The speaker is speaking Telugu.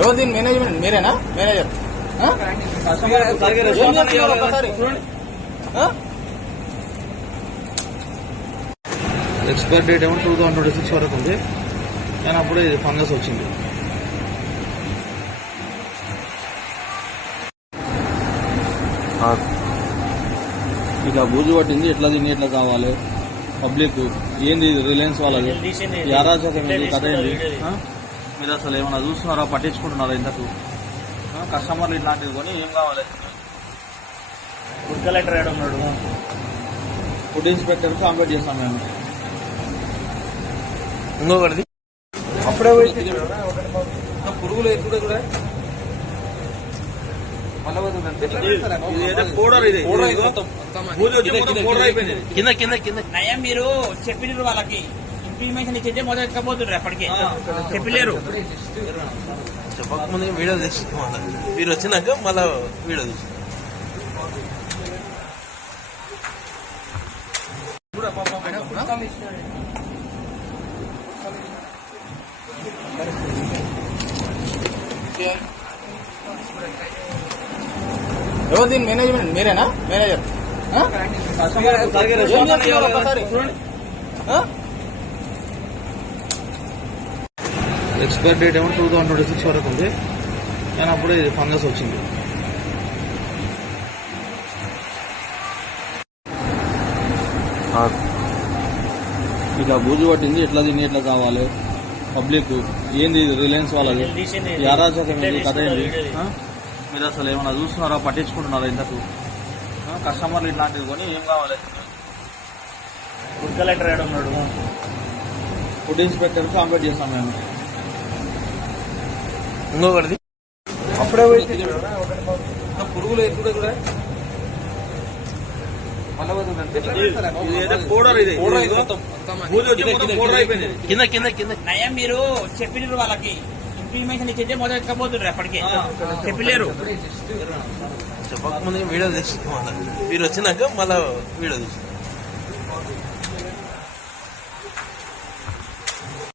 ఎవరు దీని మేనేజ్మెంట్ మీరేనా మేనేజర్? ఒకసారి ఎక్స్పైర్ డేట్ ఏమో 2026 వరకు ఉంది, కానీ అప్పుడే ఇది ఫంగస్ వచ్చింది. ఇక బూజు పట్టింది, ఎట్లా తిని ఎట్లా కావాలి పబ్లిక్ ఏంది రిలయన్స్ వాళ్ళది అరాచకం ఏంది కథ ఏంది? మీరు అసలు ఏమన్నా చూస్తున్నారా, పట్టించుకుంటున్నారా? ఇంతకు కస్టమర్లు ఇట్లాంటివి కొని ఏం కావాలి? ఫుడ్ కలెక్టర్ ఏడు ఉన్నాడు, ఫుడ్ ఇన్స్పెక్టర్ కాంప్లీట్ చేస్తాం మేము. ఇంకొకటి అప్పుడే పురుగులు ఎప్పుడు కూడా కింద కింద కింద నయం. మీరు చెప్పినారు వాళ్ళకి ఇన్ఫర్మేషన్ ఇచ్చింటే మొదలు ఎక్కబోతుండ్రు, అప్పటికే చెప్పలేరు. చెప్పకముందు వీడియో తెచ్చి మీరు వచ్చినాక మళ్ళా వీడియో తెచ్చి ఎవరు దీని మేనేజ్మెంట్ మీరేనా మేనేజర్? ఒకసారి ఎక్స్పైర్ డేట్ ఏమో 2026 వరకు ఉంది, కానీ అప్పుడే ఇది ఫంగస్ వచ్చింది. ఇక బూజు పట్టింది, ఎట్లా తిని ఎట్లా కావాలి పబ్లిక్ ఏంది రిలయన్స్ వాళ్ళది అరాచకం ఏంది కథ ఏంది? మీరు అసలు ఏమన్నా చూస్తున్నారా, పట్టించుకుంటున్నారా? ఇంతకు కస్టమర్లు ఇట్లాంటివి కొని ఏం కావాలి? ఫుడ్ కలెక్టర్ ఏడు ఉన్నాడు, ఫుడ్ ఇన్స్పెక్టర్ కాంప్లీట్ చేస్తాం మేము. ఇంకొకటి అప్పుడే పురుగులు ఎప్పుడు కూడా కింద కింద కింద నయం. మీరు చెప్పినారు వాళ్ళకి ఇన్ఫర్మేషన్ ఇచ్చింటే మొదలు ఎక్కబోతుండ్రు, అప్పటికే చెప్పలేరు. చెప్పకముందు వీడియో తెచ్చి మీరు వచ్చినాక మళ్ళా వీడియో తెచ్చి